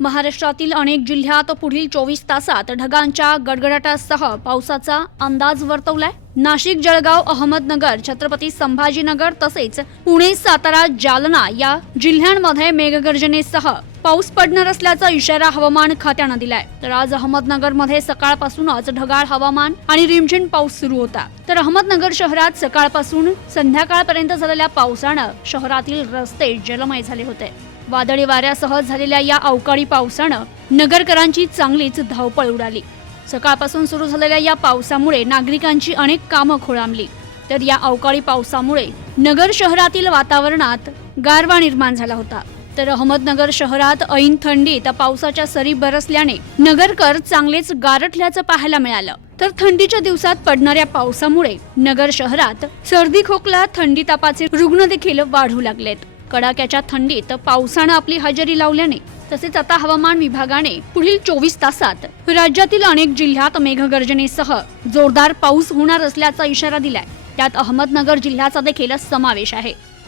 महाराष्ट्रातील अनेक जिल्ह्यात पुढील चोवीस तासात ढगांच्या गडगडाटासह पावसाचा अंदाज वर्तवलाय. नाशिक जळगाव अहमदनगर छत्रपती संभाजीनगर तसेच पुणे सातारा जालना या जिल्ह्यांमध्ये मेघगर्जनेसह पाऊस पडणार असल्याचा इशारा हवामान खात्यानं दिलाय. तर आज अहमदनगरमध्ये सकाळपासूनच ढगाळ हवामान आणि रिमझिम पाऊस सुरू होता. तर अहमदनगर शहरात सकाळपासून संध्याकाळपर्यंत झालेल्या पावसानं शहरातील रस्ते जलमय झाले होते. वादळी वाऱ्यासह झालेल्या या अवकाळी पावसानं नगरकरांची चांगलीच धावपळ उडाली. सकाळपासून सुरू झालेल्या या पावसामुळे नागरिकांची अनेक कामं खोळांबली. तर या अवकाळी पावसामुळे नगर शहरातील वातावरणात गारवा निर्माण झाला होता. तर अहमदनगर शहरात ऐन थंडीत पावसाच्या सरी बरसल्याने नगरकर चांगलेच गारठल्याचं पाहायला मिळालं. तर थंडीच्या दिवसात पडणाऱ्या पावसामुळे नगर शहरात सर्दी खोकला थंडी तापाचे रुग्ण देखील वाढू लागलेत. कडाक्याच्या थंडीत पावसानं आपली हजेरी लावल्याने तसेच आता हवामान विभागाने पुढील चोवीस तासात राज्यातील अनेक जिल्ह्यात मेघगर्जनेसह जोरदार पाऊस होणार असल्याचा इशारा दिलाय. त्यात अहमदनगर जिल्ह्याचा देखील समावेश आहे.